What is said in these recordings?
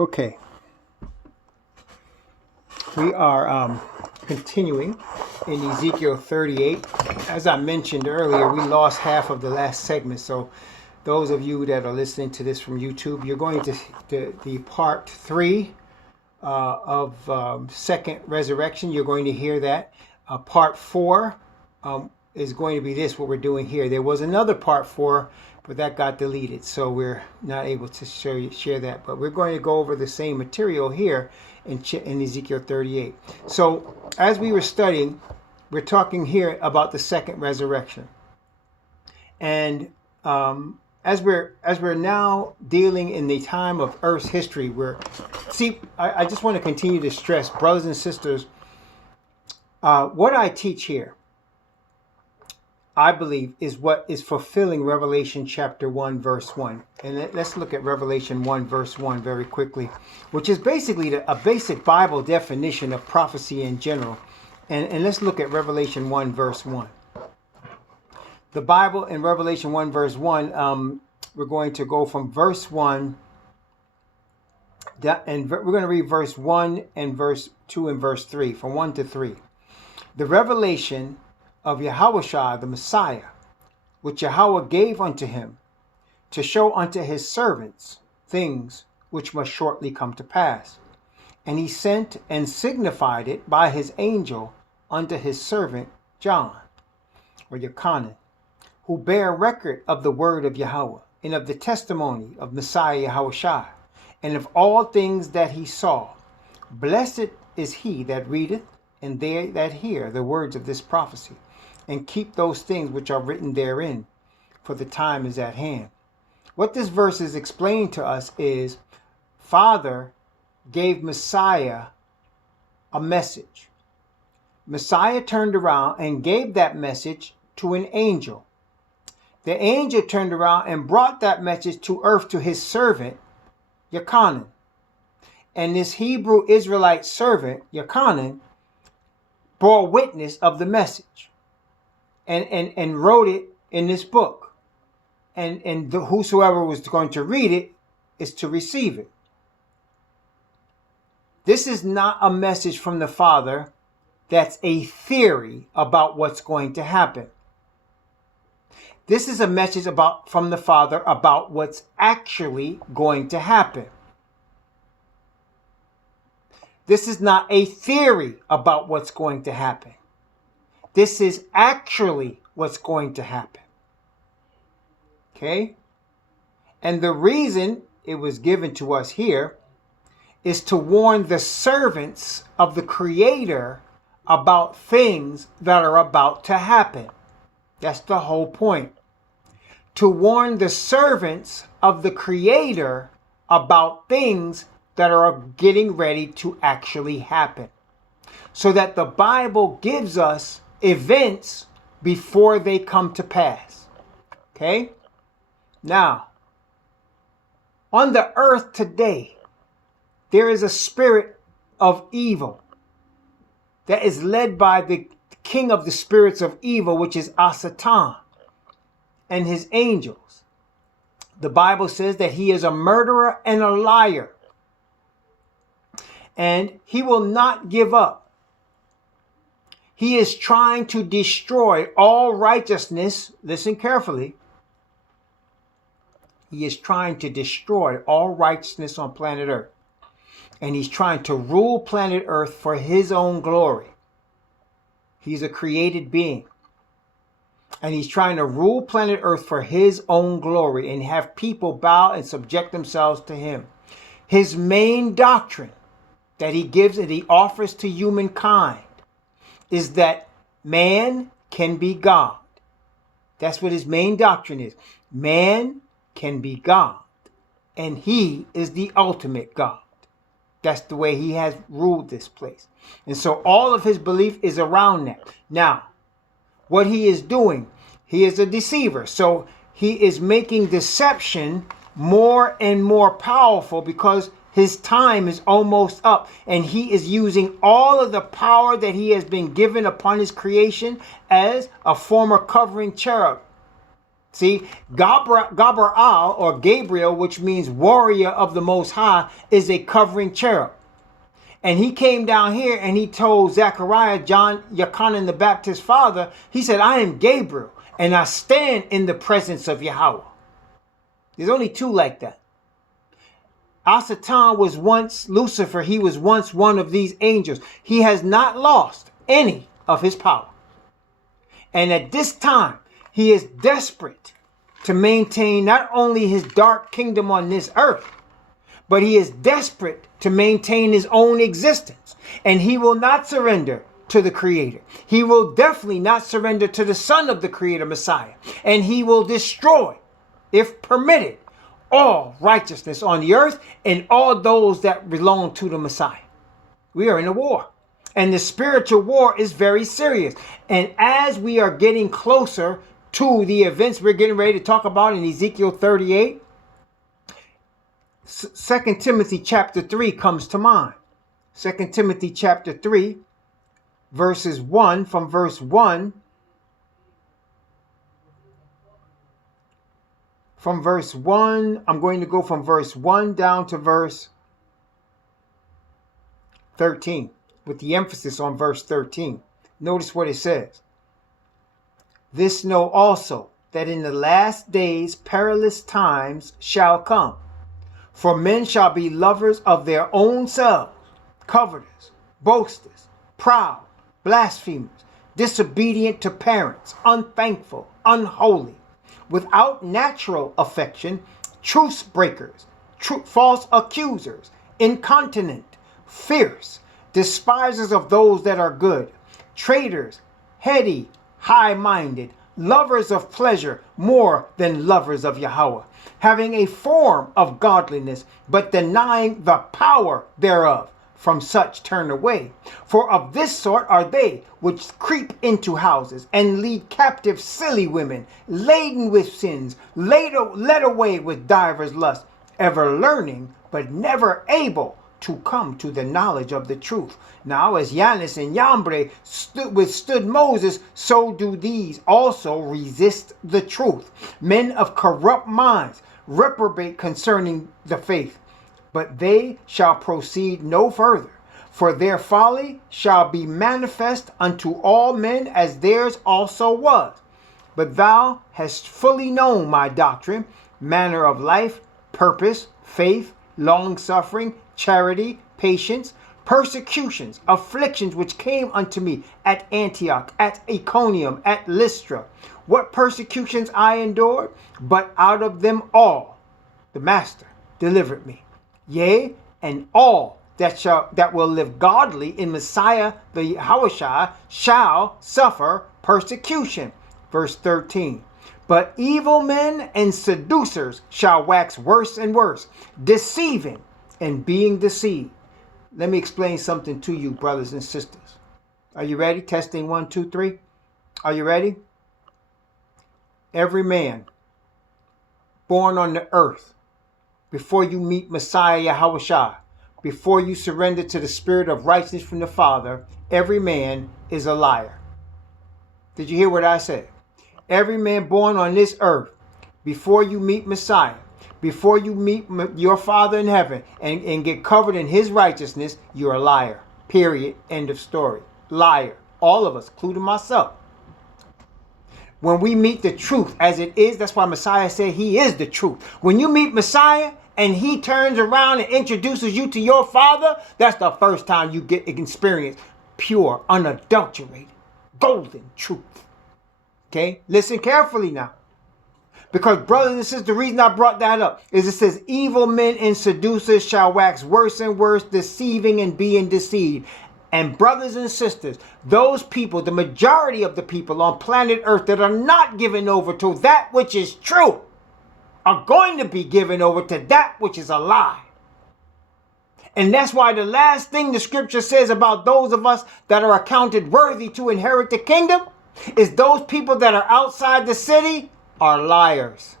Okay, we are continuing in Ezekiel 38. As I mentioned earlier, we lost half of the last segment, so those of you that are listening to this from YouTube, you're going to the part 3 of second resurrection. You're going to hear that. Part 4 is going to be this, what we're doing here. There was another part 4, but that got deleted, so we're not able to share that. But we're going to go over the same material here in Ezekiel 38. So as we were studying, we're talking here about the second resurrection. And as we're now dealing in the time of Earth's history, I just want to continue to stress, brothers and sisters, what I teach here, I believe, is what is fulfilling Revelation chapter 1, verse 1. And let's look at Revelation 1, verse 1 very quickly, which is basically a basic Bible definition of prophecy in general. And let's look at Revelation 1, verse 1. The Bible in Revelation 1, verse 1, we're going to go from verse 1, and we're going to read verse 1 and verse 2 and verse 3, from 1 to 3. The revelation of Yahushua the Messiah, which Yahweh gave unto him, to show unto his servants things which must shortly come to pass. And he sent and signified it by his angel unto his servant John, or Yochanan, who bear record of the word of Yahweh, and of the testimony of Messiah Yahushua, and of all things that he saw. Blessed is he that readeth, and they that hear the words of this prophecy, and keep those things which are written therein, for the time is at hand. What this verse is explaining to us is, Father gave Messiah a message. Messiah turned around and gave that message to an angel. The angel turned around and brought that message to earth to his servant, Yochanan. And this Hebrew Israelite servant, Yochanan, bore witness of the message and wrote it in this book. And whosoever was going to read it is to receive it. This is not a message from the Father that's a theory about what's going to happen. This is a message from the Father about what's actually going to happen. This is not a theory about what's going to happen. This is actually what's going to happen. Okay? And the reason it was given to us here is to warn the servants of the Creator about things that are about to happen. That's the whole point. To warn the servants of the Creator about things that are getting ready to actually happen. So that the Bible gives us events before they come to pass. Okay? Now, on the earth today, there is a spirit of evil that is led by the king of the spirits of evil, which is Satan, and his angels. The Bible says that he is a murderer and a liar. And he will not give up. He is trying to destroy all righteousness. Listen carefully. He is trying to destroy all righteousness on planet Earth. And he's trying to rule planet Earth for his own glory. He's a created being. And he's trying to rule planet Earth for his own glory and have people bow and subject themselves to him. His main doctrine that he gives and he offers to humankind is that man can be God. That's what his main doctrine is. Man can be God. And he is the ultimate God. That's the way he has ruled this place. And so all of his belief is around that. Now, what he is doing, he is a deceiver. So he is making deception more and more powerful because his time is almost up. And he is using all of the power that he has been given upon his creation as a former covering cherub. See, Gabriel or Gabriel, which means warrior of the Most High, is a covering cherub. And he came down here and he told Zechariah, John, Yochanan the Baptist's father, he said, I am Gabriel and I stand in the presence of Yahweh. There's only two like that. Satan was once Lucifer. He was once one of these angels. He has not lost any of his power. And at this time, he is desperate to maintain not only his dark kingdom on this earth, but he is desperate to maintain his own existence. And he will not surrender to the Creator. He will definitely not surrender to the Son of the Creator, Messiah. And he will destroy, if permitted, all righteousness on the earth and all those that belong to the Messiah. We are in a war. And the spiritual war is very serious. And as we are getting closer to the events we're getting ready to talk about in Ezekiel 38, 2 Timothy chapter 3 comes to mind. 2 Timothy chapter 3, verses 1, from verse 1. From verse 1, I'm going to go from verse 1 down to verse 13, with the emphasis on verse 13. Notice what it says. This know also, that in the last days perilous times shall come. For men shall be lovers of their own selves, covetous, boasters, proud, blasphemers, disobedient to parents, unthankful, unholy, without natural affection, truce breakers, false accusers, incontinent, fierce, despisers of those that are good, traitors, heady, high-minded, lovers of pleasure more than lovers of Yahweh, having a form of godliness, but denying the power thereof. From such turn away. For of this sort are they which creep into houses and lead captive silly women, laden with sins, led away with divers lusts, ever learning, but never able to come to the knowledge of the truth. Now, as Jannes and Yambre withstood Moses, so do these also resist the truth. Men of corrupt minds reprobate concerning the faith. But they shall proceed no further, for their folly shall be manifest unto all men, as theirs also was. But thou hast fully known my doctrine, manner of life, purpose, faith, long-suffering, charity, patience, persecutions, afflictions which came unto me at Antioch, at Iconium, at Lystra. What persecutions I endured, but out of them all the Master delivered me. Yea, and all that will live godly in Messiah the Yahushua shall suffer persecution. Verse 13. But evil men and seducers shall wax worse and worse, deceiving and being deceived. Let me explain something to you, brothers and sisters. Are you ready? Testing 1, 2, 3. Are you ready? Every man born on the earth, before you meet Messiah Yahushua, before you surrender to the spirit of righteousness from the Father, every man is a liar. Did you hear what I said? Every man born on this earth, before you meet Messiah, before you meet your Father in heaven and get covered in his righteousness, you're a liar. Period. End of story. Liar. All of us, including myself. When we meet the truth as it is, that's why Messiah said he is the truth. When you meet Messiah and he turns around and introduces you to your Father, that's the first time you get experience pure, unadulterated, golden truth. Okay? Listen carefully now. Because, brothers and sisters, the reason I brought that up is it says, evil men and seducers shall wax worse and worse, deceiving and being deceived. And brothers and sisters, those people, the majority of the people on planet Earth that are not given over to that which is true, are going to be given over to that which is a lie. And that's why the last thing the scripture says about those of us that are accounted worthy to inherit the kingdom is those people that are outside the city are liars.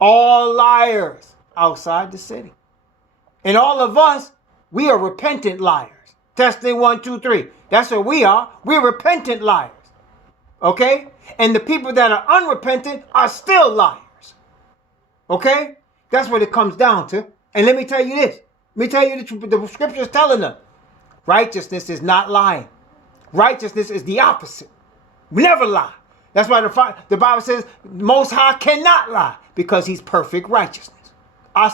All liars outside the city. And all of us, we are repentant liars. Testing 1, 2, 3. That's what we are. We're repentant liars. Okay? And the people that are unrepentant are still liars. Okay? That's what it comes down to. And let me tell you this. Let me tell you the truth. The scripture is telling them righteousness is not lying. Righteousness is the opposite. We never lie. That's why the Bible says Most High cannot lie, because he's perfect righteousness.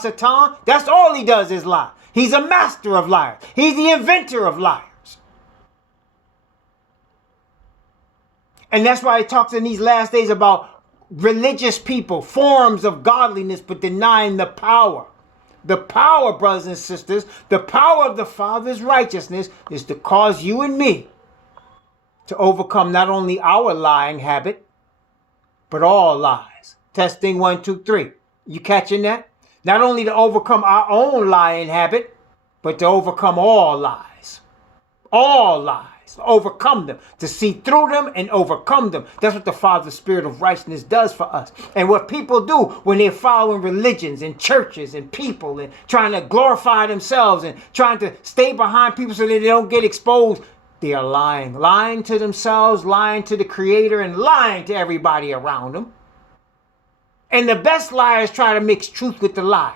Satan, that's all he does is lie. He's a master of liars. He's the inventor of liars. And that's why he talks in these last days about religious people, forms of godliness, but denying the power. The power, brothers and sisters, the power of the Father's righteousness is to cause you and me to overcome not only our lying habit, but all lies. Testing 1, 2, 3. You catching that? Not only to overcome our own lying habit, but to overcome all lies. All lies. To overcome them. To see through them and overcome them. That's what the Father's Spirit of righteousness does for us. And what people do when they're following religions and churches and people and trying to glorify themselves and trying to stay behind people so that they don't get exposed, they are lying. Lying to themselves, lying to the Creator, and lying to everybody around them. And the best liars try to mix truth with the lie.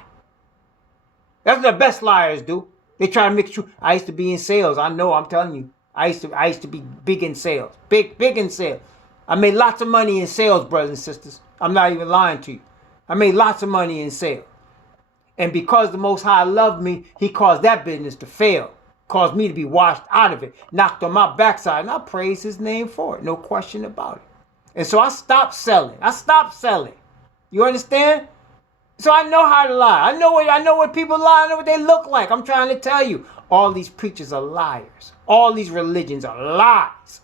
That's what the best liars do. They try to mix truth. I used to be in sales. I know, I'm telling you. I used to be big in sales. Big in sales. I made lots of money in sales, brothers and sisters. I'm not even lying to you. I made lots of money in sales. And because the Most High loved me, he caused that business to fail. Caused me to be washed out of it. Knocked on my backside. And I praise his name for it. No question about it. And so I stopped selling. You understand? So I know how to lie. I know what people lie. I know what they look like. I'm trying to tell you. All these preachers are liars. All these religions are lies.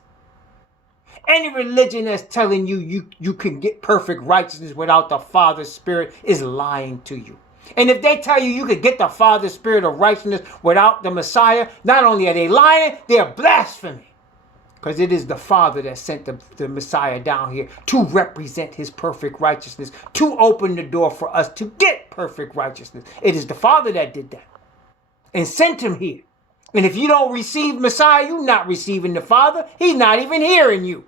Any religion that's telling you can get perfect righteousness without the Father's Spirit is lying to you. And if they tell you could get the Father's Spirit of righteousness without the Messiah, not only are they lying, they are blaspheming. Because it is the Father that sent the Messiah down here to represent his perfect righteousness, to open the door for us to get perfect righteousness. It is the Father that did that and sent him here. And if you don't receive Messiah, you're not receiving the Father. He's not even hearing you.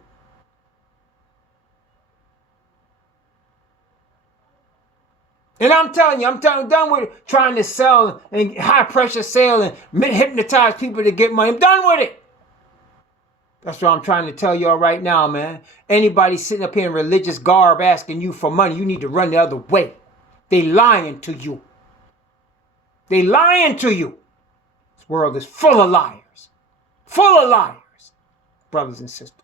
And I'm telling you, I'm done with trying to sell and high pressure sale and hypnotize people to get money. I'm done with it. That's what I'm trying to tell y'all right now, man. Anybody sitting up here in religious garb asking you for money, you need to run the other way. They lying to you. They lying to you. This world is full of liars. Full of liars, brothers and sisters.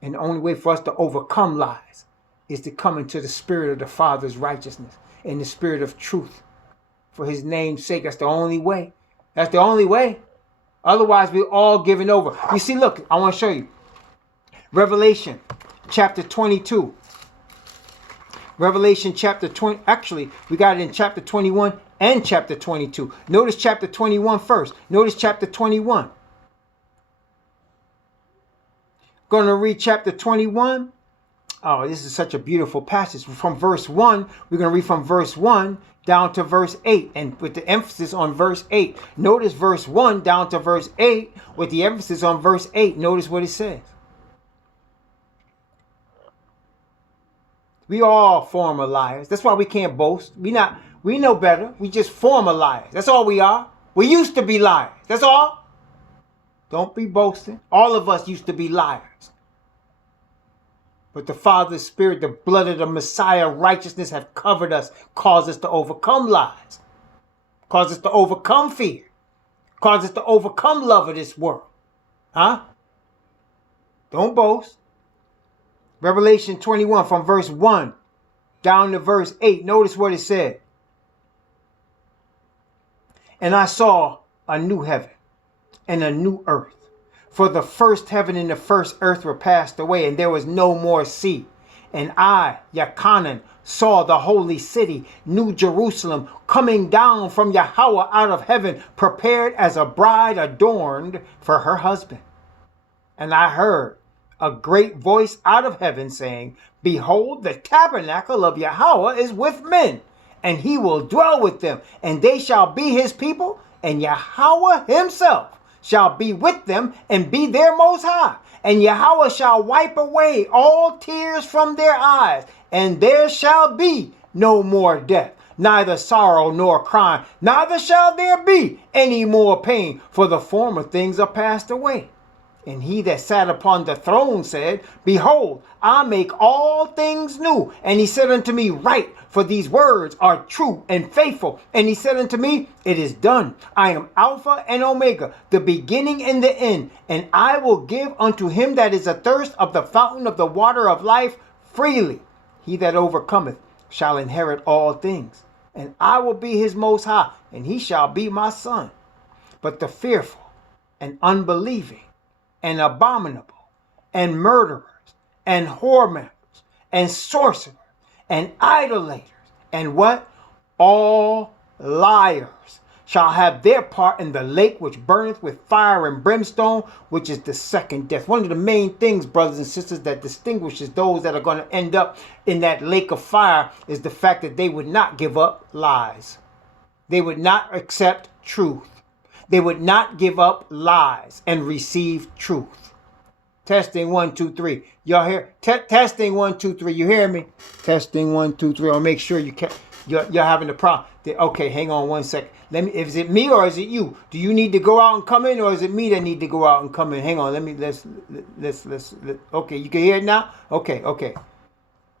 And the only way for us to overcome lies is to come into the spirit of the Father's righteousness and the spirit of truth. For his name's sake, that's the only way. That's the only way. Otherwise, we're all giving over. You see, look, I want to show you. Revelation chapter 22. Revelation chapter 20. Actually, we got it in chapter 21 and chapter 22. Notice chapter 21 first. Notice chapter 21. Going to read chapter 21. Oh, this is such a beautiful passage. From verse 1, we're going to read from verse 1 down to verse 8, and with the emphasis on verse 8. Notice verse 1 down to verse 8 with the emphasis on verse 8. Notice what it says. We all former liars. That's why we can't boast. We know better. We just former liars. That's all we are. We used to be liars. That's all. Don't be boasting. All of us used to be liars. But the Father's Spirit, the blood of the Messiah, righteousness have covered us, caused us to overcome lies, caused us to overcome fear, caused us to overcome love of this world. Huh? Don't boast. Revelation 21 from verse 1 down to verse 8. Notice what it said. And I saw a new heaven and a new earth. For the first heaven and the first earth were passed away, and there was no more sea. And I, Yachanan, saw the holy city, New Jerusalem, coming down from Yahweh out of heaven, prepared as a bride adorned for her husband. And I heard a great voice out of heaven saying, Behold, the tabernacle of Yahweh is with men, and he will dwell with them, and they shall be his people, and Yahweh himself shall be with them and be their Most High. And Yahweh shall wipe away all tears from their eyes, and there shall be no more death, neither sorrow nor crying, neither shall there be any more pain, for the former things are passed away. And he that sat upon the throne said, Behold, I make all things new. And he said unto me, Write, for these words are true and faithful. And he said unto me, It is done. I am Alpha and Omega, the beginning and the end. And I will give unto him that is athirst of the fountain of the water of life freely. He that overcometh shall inherit all things. And I will be his most high, and he shall be my son. But the fearful and unbelieving and abominable and murderers and whoremongers and sorcerers and idolaters and what? All liars shall have their part in the lake which burneth with fire and brimstone, which is the second death. One of the main things, brothers and sisters, that distinguishes those that are going to end up in that lake of fire is the fact that they would not give up lies. They would not accept truth. They would not give up lies and receive truth. Testing 1, 2, 3. Y'all hear? Testing 1, 2, 3. You hear me? Testing 1, 2, 3. I'll make sure you're having a problem. Okay, hang on 1 second. Is it me or is it you? Do you need to go out and come in, or is it me that need to go out and come in? Hang on. Let's. Okay, you can hear it now. Okay.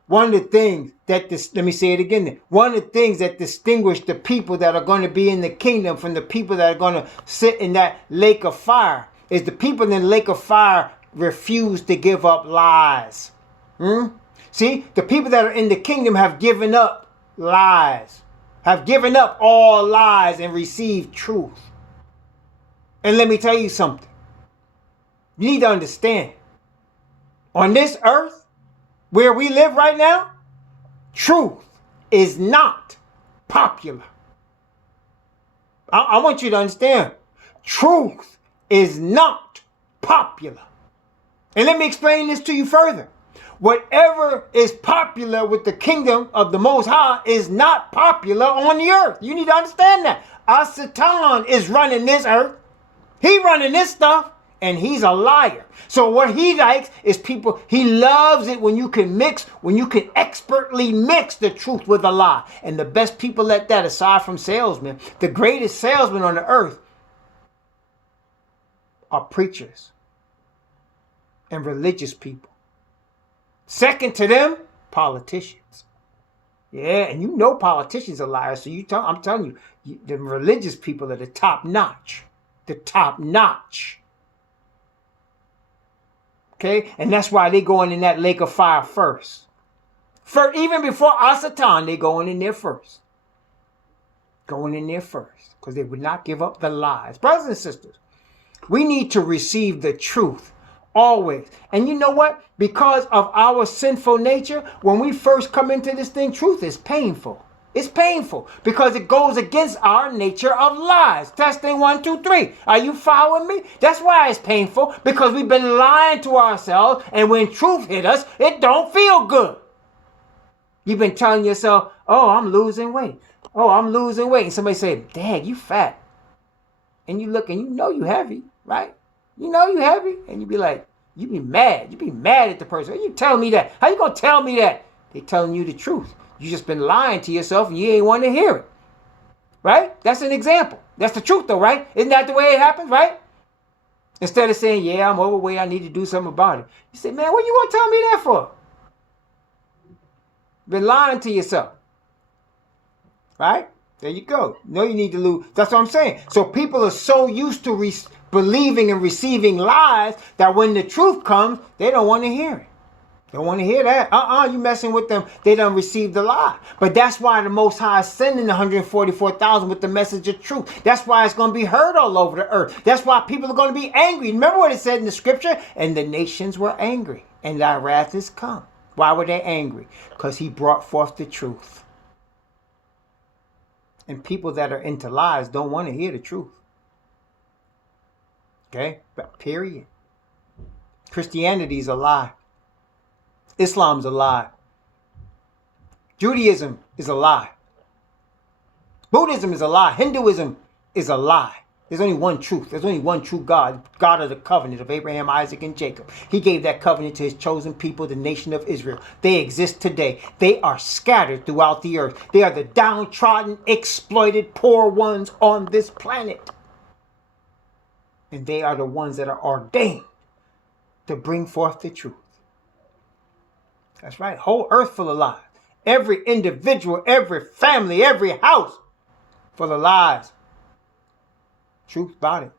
One of the things that let me say it again then. One of the things that distinguish the people that are going to be in the kingdom from the people that are going to sit in that lake of fire is the people in the lake of fire refuse to give up lies. See, the people that are in the kingdom have given up lies, have given up all lies and received truth. And let me tell you something. You need to understand. On this earth, where we live right now, truth is not popular. I want you to understand. Truth is not popular. And let me explain this to you further. Whatever is popular with the kingdom of the Most High is not popular on the earth. You need to understand that. Satan is running this earth. He running this stuff. And he's a liar. So what he likes is people, he loves it when you can expertly mix the truth with a lie. And the best people at that, aside from salesmen, the greatest salesmen on the earth are preachers and religious people. Second to them, politicians. Yeah, and you know politicians are liars. So I'm telling you, the religious people are the top notch. The top notch. Okay, and that's why they going in that lake of fire first. Even before Satan, they going in there first. Going in there first, because they would not give up the lies. Brothers and sisters, we need to receive the truth always. And you know what? Because of our sinful nature, when we first come into this thing, truth is painful. It's painful because it goes against our nature of lies. Testing 1, 2, 3. Are you following me? That's why it's painful, because we've been lying to ourselves, and when truth hit us, it don't feel good. You've been telling yourself, oh, I'm losing weight. Oh, I'm losing weight. And somebody say, Dad, you fat. And you look and you know you heavy, right? You know you heavy. And you be like, you be mad. You be mad at the person. How you telling me that? How you going to tell me that? They telling you the truth. You just been lying to yourself and you ain't want to hear it. Right? That's an example. That's the truth though, right? Isn't that the way it happens, right? Instead of saying, yeah, I'm overweight, I need to do something about it. You say, man, what you going to tell me that for? Been lying to yourself. Right? There you go. No, you need to lose. That's what I'm saying. So people are so used to believing and receiving lies that when the truth comes, they don't want to hear it. Don't want to hear that. You messing with them. They done received the lie. But that's why the Most High is sending the 144,000 with the message of truth. That's why it's going to be heard all over the earth. That's why people are going to be angry. Remember what it said in the scripture? And the nations were angry, and thy wrath is come. Why were they angry? Because he brought forth the truth. And people that are into lies don't want to hear the truth. Okay? But period. Christianity is a lie. Islam's a lie. Judaism is a lie. Buddhism is a lie. Hinduism is a lie. There's only one truth. There's only one true God, God of the covenant of Abraham, Isaac, and Jacob. He gave that covenant to his chosen people, the nation of Israel. They exist today. They are scattered throughout the earth. They are the downtrodden, exploited, poor ones on this planet. And they are the ones that are ordained to bring forth the truth. That's right. Whole earth full of lies. Every individual, every family, every house full of lies. Truth about it.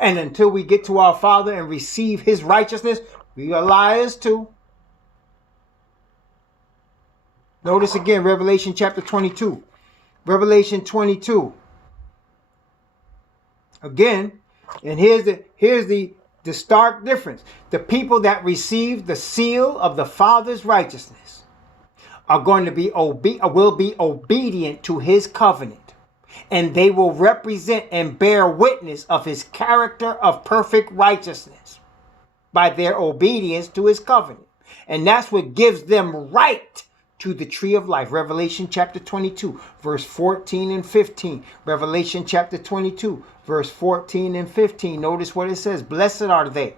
And until we get to our Father and receive his righteousness, we are liars too. Notice again, Revelation chapter 22. Revelation 22. Again, and here's the stark difference. The people that receive the seal of the Father's righteousness are going to be will be obedient to his covenant. And they will represent and bear witness of his character of perfect righteousness by their obedience to his covenant. And that's what gives them right to the tree of life. Revelation chapter 22, verse 14 and 15. Revelation chapter 22, verse 14 and 15. Notice what it says. Blessed are they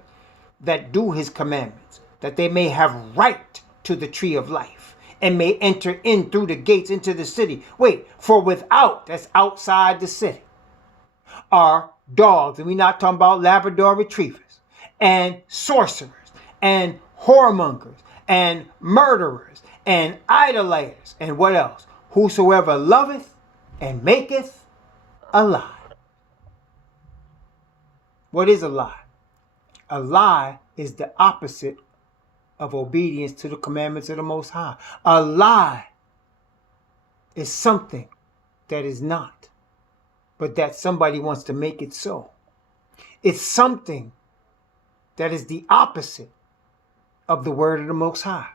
that do his commandments, that they may have right to the tree of life, and may enter in through the gates into the city. Wait, for without, that's outside the city, are dogs, and we're not talking about Labrador retrievers, and sorcerers, and whoremongers, and murderers, and idolaters, and what else? Whosoever loveth and maketh a lie. What is a lie? A lie is the opposite of obedience to the commandments of the Most High. A lie is something that is not, but that somebody wants to make it so. It's something that is the opposite of the word of the Most High.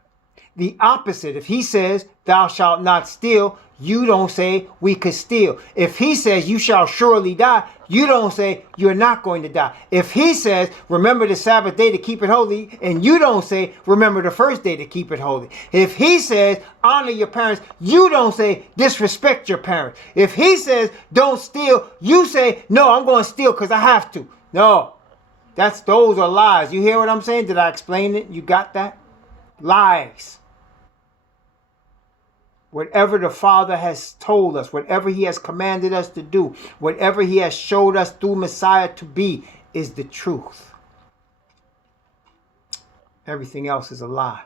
The opposite. If he says, thou shalt not steal, you don't say we could steal. If he says you shall surely die, you don't say you're not going to die. If he says remember the Sabbath day to keep it holy, and you don't say remember the first day to keep it holy. If he says honor your parents, you don't say disrespect your parents. If he says don't steal, you say no, I'm going to steal because I have to. No, those are lies. You hear what I'm saying? Did I explain it? You got that? Lies. Whatever the Father has told us, whatever he has commanded us to do, whatever he has showed us through Messiah to be, is the truth. Everything else is a lie.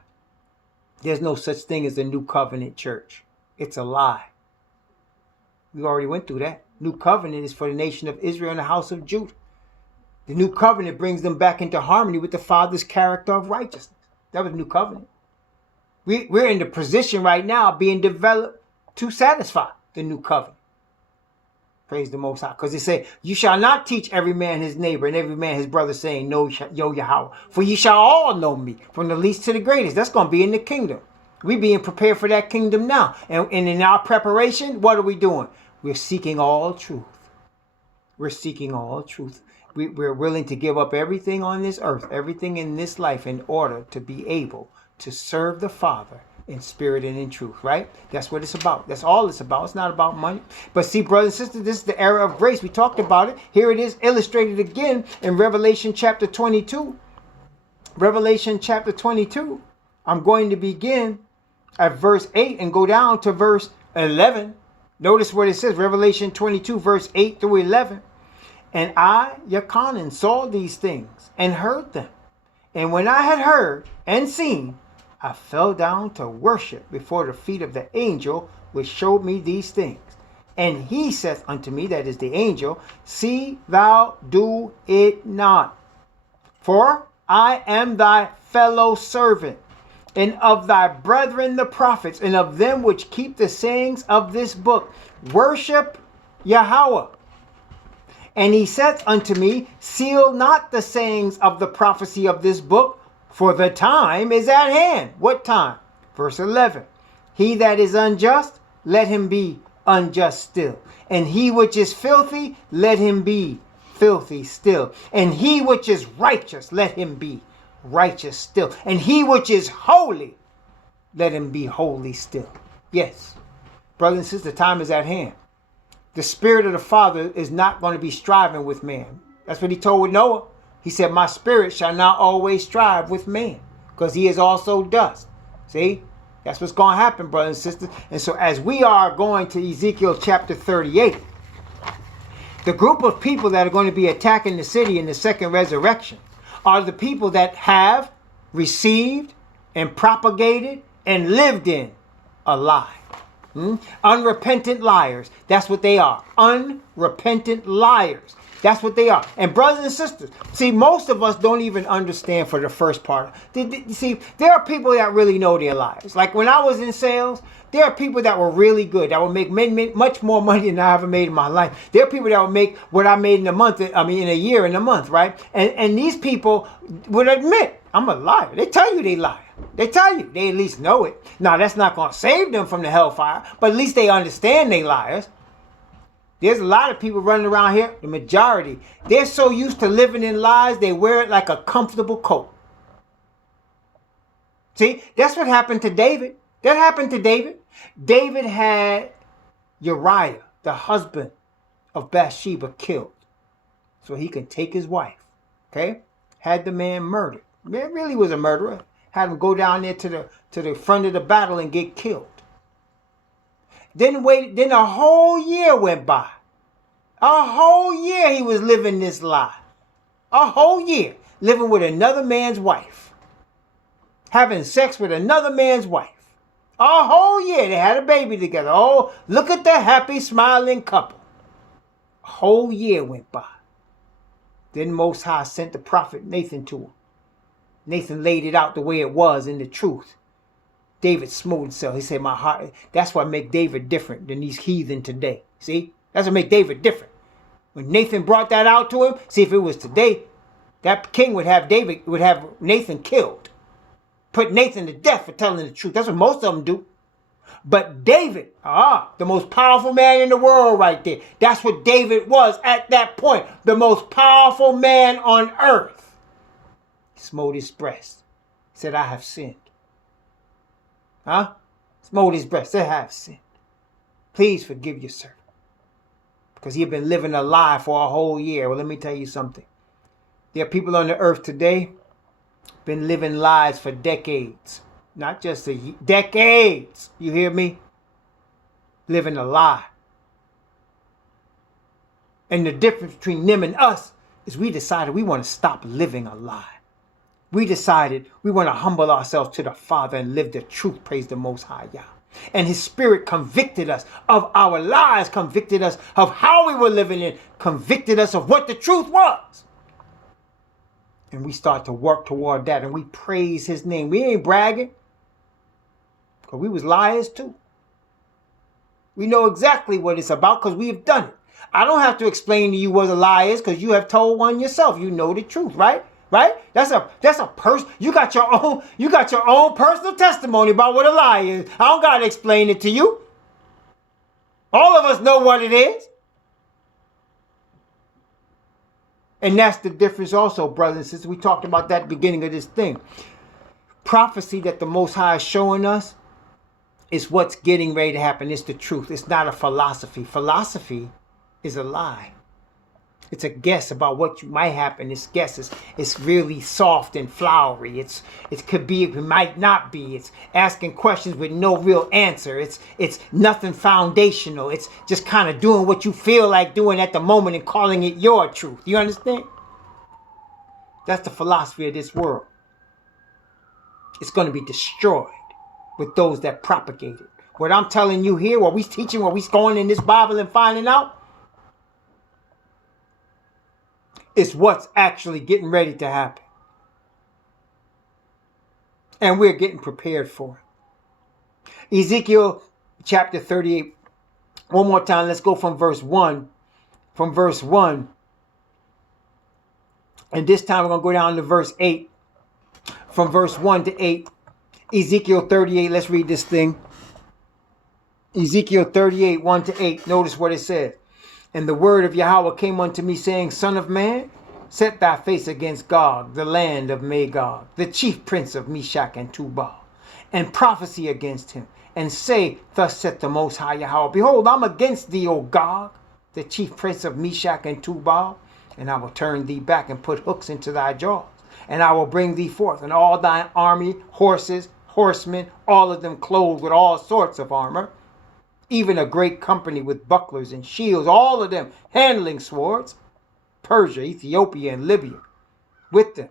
There's no such thing as a new covenant church. It's a lie. We already went through that. New covenant is for the nation of Israel and the house of Judah. The new covenant brings them back into harmony with the Father's character of righteousness. That was the new covenant. We're in the position right now being developed to satisfy the new covenant. Praise the Most High. Because it say, you shall not teach every man his neighbor and every man his brother, saying, know yo Yahweh. For ye shall all know me, from the least to the greatest. That's going to be in the kingdom. We're being prepared for that kingdom now. And in our preparation, what are we doing? We're seeking all truth. We're seeking all truth. We're willing to give up everything on this earth, everything in this life, in order to be able to serve the Father in spirit and in truth, right? That's what it's about. That's all it's about. It's not about money. But see, brothers and sisters, this is the era of grace. We talked about it. Here it is illustrated again in Revelation chapter 22. Revelation chapter 22. I'm going to begin at verse 8 and go down to verse 11. Notice what it says. Revelation 22, verse 8 through 11. And I, Yachanan, saw these things and heard them. And when I had heard and seen, I fell down to worship before the feet of the angel which showed me these things. And he saith unto me, that is the angel, see thou do it not. For I am thy fellow servant, and of thy brethren the prophets, and of them which keep the sayings of this book. Worship Yahweh. And he saith unto me, seal not the sayings of the prophecy of this book, for the time is at hand. What time? Verse 11. He that is unjust, let him be unjust still. And he which is filthy, let him be filthy still. And he which is righteous, let him be righteous still. And he which is holy, let him be holy still. Yes, brothers and sisters, the time is at hand. The spirit of the Father is not going to be striving with man. That's what he told Noah. He said, my spirit shall not always strive with man, because he is also dust. See? That's what's going to happen, brothers and sisters. And so as we are going to Ezekiel chapter 38, the group of people that are going to be attacking the city in the second resurrection are the people that have received and propagated and lived in a lie. Unrepentant liars. That's what they are. Unrepentant liars. That's what they are. And brothers and sisters, see, most of us don't even understand for the first part. See, there are people that really know they're liars. Like when I was in sales, there are people that were really good, that would make much more money than I ever made in my life. There are people that would make what I made in a year in a month, right? And these people would admit, I'm a liar. They tell you they lie. They tell you. They at least know it. Now, that's not going to save them from the hellfire, but at least they understand they liars. There's a lot of people running around here, the majority, they're so used to living in lies, they wear it like a comfortable coat. See, that's what happened to David. That happened to David. David had Uriah, the husband of Bathsheba, killed so he could take his wife. Okay? Had the man murdered. Man really was a murderer. Had him go down there to the front of the battle and get killed. Then a whole year went by. A whole year he was living this lie. A whole year living with another man's wife. Having sex with another man's wife. A whole year they had a baby together. Oh, look at the happy, smiling couple. A whole year went by. Then Most High sent the prophet Nathan to him. Nathan laid it out the way it was in the truth. David smote himself. He said, my heart, that's what make David different than these heathen today. See? That's what make David different. When Nathan brought that out to him, see, if it was today, that king would have Nathan killed. Put Nathan to death for telling the truth. That's what most of them do. But David, the most powerful man in the world right there. That's what David was at that point. The most powerful man on earth. He smote his breast. Said, I have sinned. Smote his breast. Said, I have sinned. Please forgive your servant. Because he had been living a lie for a whole year. Well, let me tell you something. There are people on the earth today been living lies for decades. Not just decades. You hear me? Living a lie. And the difference between them and us is we decided we want to stop living a lie. We decided we want to humble ourselves to the Father and live the truth. Praise the Most High Yah. And his spirit convicted us of our lies, convicted us of how we were living in, convicted us of what the truth was. And we start to work toward that and we praise his name. We ain't bragging because we was liars too. We know exactly what it's about because we have done it. I don't have to explain to you what a lie is because you have told one yourself. You know the truth, right? Right? That's a person. You got your own personal testimony about what a lie is. I don't gotta explain it to you. All of us know what it is. And that's the difference also, brothers and sisters. We talked about that at the beginning of this thing. Prophecy that the Most High is showing us is what's getting ready to happen. It's the truth. It's not a philosophy. Philosophy is a lie. It's a guess about what might happen. This guess is really soft and flowery. It could be, it might not be. It's asking questions with no real answer. It's nothing foundational. It's just kind of doing what you feel like doing at the moment and calling it your truth. You understand? That's the philosophy of this world. It's going to be destroyed with those that propagate it. What I'm telling you here, what we teaching, what we going in this Bible and finding out, is what's actually getting ready to happen. And we're getting prepared for it. Ezekiel chapter 38. One more time. Let's go from verse 1. From verse 1. And this time we're going to go down to verse 8. From verse 1 to 8. Ezekiel 38. Let's read this thing. Ezekiel 38, 1 to 8. Notice what it says. And the word of Yahweh came unto me, saying, Son of man, set thy face against Gog, the land of Magog, the chief prince of Meshach and Tubal, and prophesy against him, and say, Thus saith the Most High Yahweh, Behold, I'm against thee, O Gog, the chief prince of Meshach and Tubal, and I will turn thee back and put hooks into thy jaws. And I will bring thee forth, and all thine army, horses, horsemen, all of them clothed with all sorts of armor, even a great company with bucklers and shields, all of them handling swords, Persia, Ethiopia, and Libya, with them,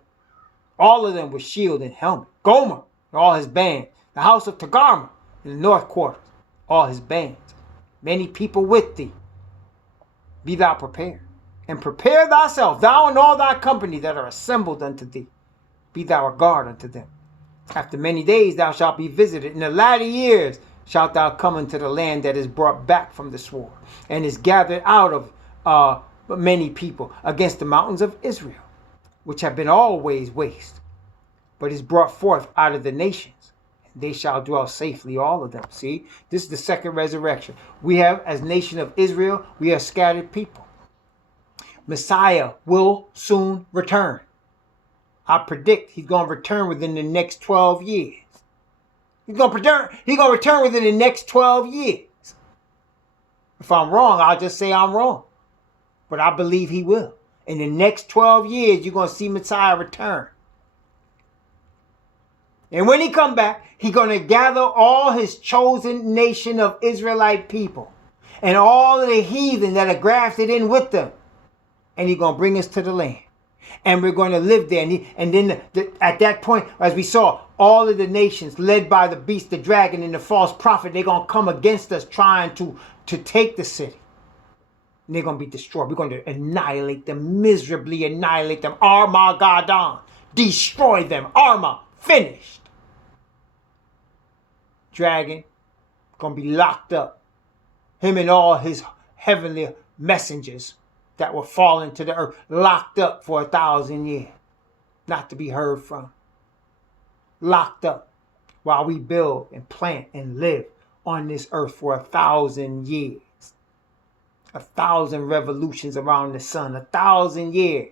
all of them with shield and helmet. Gomer, and all his band, the house of Togarmah, in the north quarters, all his bands, many people with thee. Be thou prepared, and prepare thyself, thou and all thy company that are assembled unto thee. Be thou a guard unto them. After many days thou shalt be visited. In the latter years shalt thou come into the land that is brought back from the sword, and is gathered out of many people against the mountains of Israel, which have been always waste, but is brought forth out of the nations. And they shall dwell safely, all of them. See, this is the second resurrection. We have, as nation of Israel, we are scattered people. Messiah will soon return. I predict he's going to return within the next 12 years. He's going to return within the next 12 years. If I'm wrong, I'll just say I'm wrong. But I believe he will. In the next 12 years, you're going to see Messiah return. And when he come back, he's going to gather all his chosen nation of Israelite people and all of the heathen that are grafted in with them. And he's going to bring us to the land. And we're going to live there. And then at that point, as we saw, all of the nations led by the beast, the dragon, and the false prophet, they're going to come against us trying to take the city. And they're going to be destroyed. We're going to annihilate them, miserably annihilate them. Armageddon. Destroy them. Arma. Finished. Dragon going to be locked up. Him and all his heavenly messengers that will fall into the earth, locked up for 1,000 years, not to be heard from. Locked up while we build and plant and live on this earth for 1,000 years. 1,000 revolutions around the sun, 1,000 years.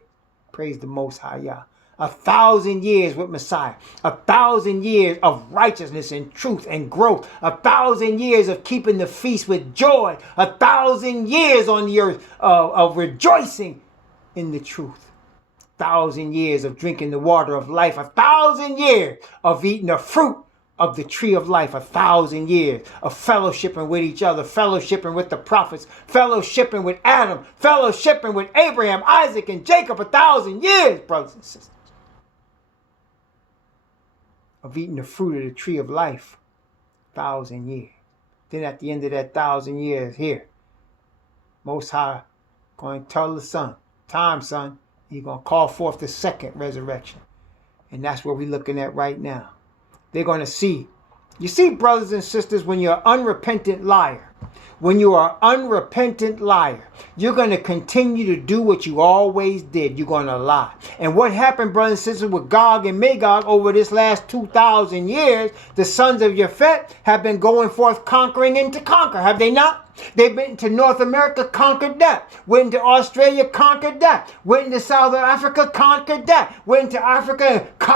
Praise the Most High Yah. 1,000 years with Messiah. 1,000 years of righteousness and truth and growth. 1,000 years of keeping the feast with joy. 1,000 years on the earth of rejoicing in the truth. 1,000 years of drinking the water of life. 1,000 years of eating the fruit of the tree of life. 1,000 years of fellowshipping with each other, fellowshipping with the prophets, fellowshipping with Adam, fellowshipping with Abraham, Isaac, and Jacob. 1,000 years, brothers and sisters, of eating the fruit of the tree of life. 1,000 years. Then at the end of that 1,000 years, here, Most High going to tell the son, time, son, he's going to call forth the second resurrection. And that's what we're looking at right now. They're going to see. You see, brothers and sisters, when you're an unrepentant liar, you're going to continue to do what you always did. You're going to lie. And what happened, brothers and sisters, with Gog and Magog over this last 2,000 years, the sons of Japhet have been going forth conquering and to conquer, have they not? They've been to North America, conquered that. Went to Australia, conquered that. Went to South Africa, conquered that. Went to Africa,